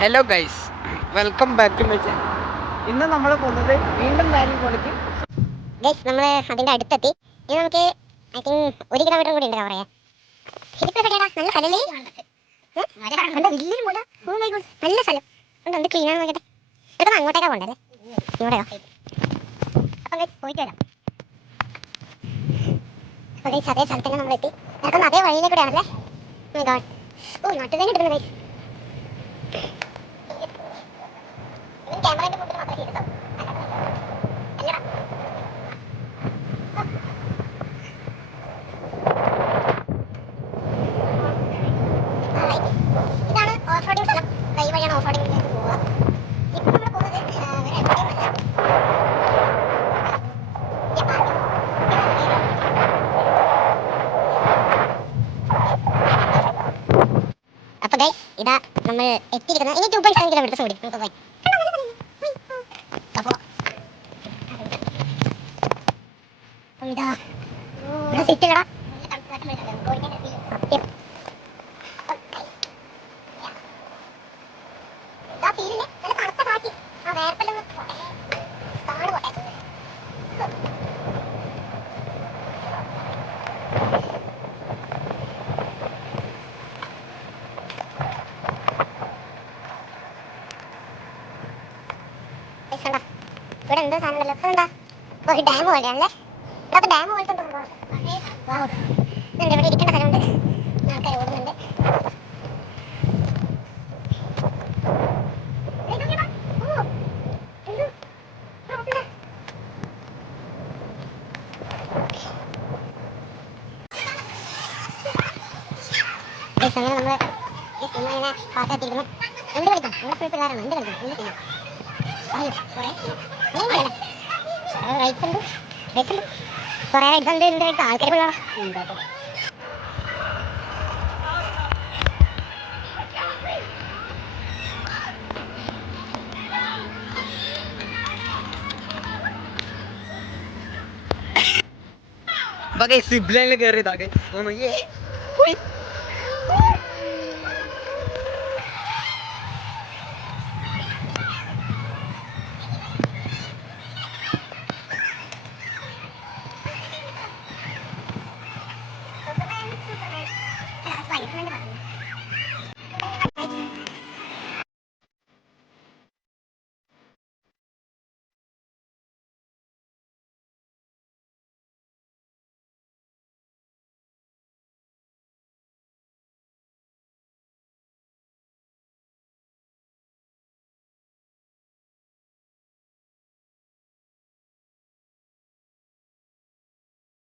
Hello guys, welcome back to my channel. ഇന്ന് നമ്മൾ പോകുന്നത് വീണ്ടും വാലി പോളിക്ക്. ഗൈസ്, നമ്മൾ അതിൻ്റെ അടുത്തെത്തി. ഇനി നമുക്ക് ഐ തിങ്ക് 1 കിലോമീറ്റർ കൂടി ഉണ്ട് കവർ ചെയ്യാൻ. നല്ല സ്ഥലമല്ലേ? നല്ല വലിയൊരു മുല. ഓ മൈ ഗോഡ്, നല്ല സ്ഥലം. എന്ത് ക്ലീനാണ് നോക്കട്ടെ. ഇതൊക്കെ അങ്ങോട്ടേക്കാണ് പോകണ്ടല്ലേ? ഇവിടെയോ? അപ്പം ഗൈസ് പോയിട്ട് വരാം. അപ്പോൾ ഗൈസ് അതേ സ്ഥലത്ത് തന്നെ നമ്മൾ എത്തി. നടക്കുന്ന അതേ വഴിയിലെ കൂടെയാണല്ലേ? ഓ മൈ ഗോഡ്, ഓ നാട്ടിൽ തന്നെ കിട്ടുന്നു ഗൈസ്. ക്യാമറയുടെ മുമ്പിൽ മാത്രമേ ചെയ്തിട്ടോ. അല്ലടാ, ഇതാണ് ഓഫ് റോഡിംഗ് സ്ഥലം. ഈ വഴിയാണ് ഓഫ് റോഡിംഗിലേക്ക് പോവുക. ഇപ്പം നമ്മൾ പോകുന്നത് വേറെ എവിടെയുമല്ല. അപ്പൊ ഗൈസ്, ഇതാ നമ്മൾ എത്തിയിരിക്കുന്നത്. ഇനി 2.7 കിലോമീറ്റർ കൂടി നമുക്ക് പോയി. അപ്പൊ ഇതാ ഇവിടെ സിറ്റ് കട. സത്യം. ഇതാ ഫീലില്ലേ? നല്ല തണുത്ത കാറ്റ്. ആ വേർപ്പെല്ലാം പോട്ടെ. താഴെ പോട്ടെ. ഇവിടെ എന്ത് സാധനമല്ലോ? എന്താ ഒരു ഡാം പോലെയാണല്ലേ? ഇവിടെ ഡാം പോലത്തെ ഇവിടെ ഇരിക്കേണ്ട സ്ഥലമുണ്ട്. ആൾക്കാർ ഓടുന്നുണ്ട്. അങ്ങനെ നമ്മള് ഇങ്ങനെ പാത്തെത്തിയിരുന്നു. എന്ത് കളിക്കും? ഇവിടെ ഫുൾ പിള്ളേരാണ്. എന്ത് കളിക്കും? എന്ത് ചെയ്യും? റൈറ്റ്സ് ഉണ്ട്, കുറേ റൈറ്റ്സ് ഉണ്ട്. എന്ത് കളിക്കും? ആൾക്കാർ പിള്ളേരാണ്. അപ്പൊ ഗൈസ് സിബ് ലൈനിൽ കയറിയതാ ഗൈസ്.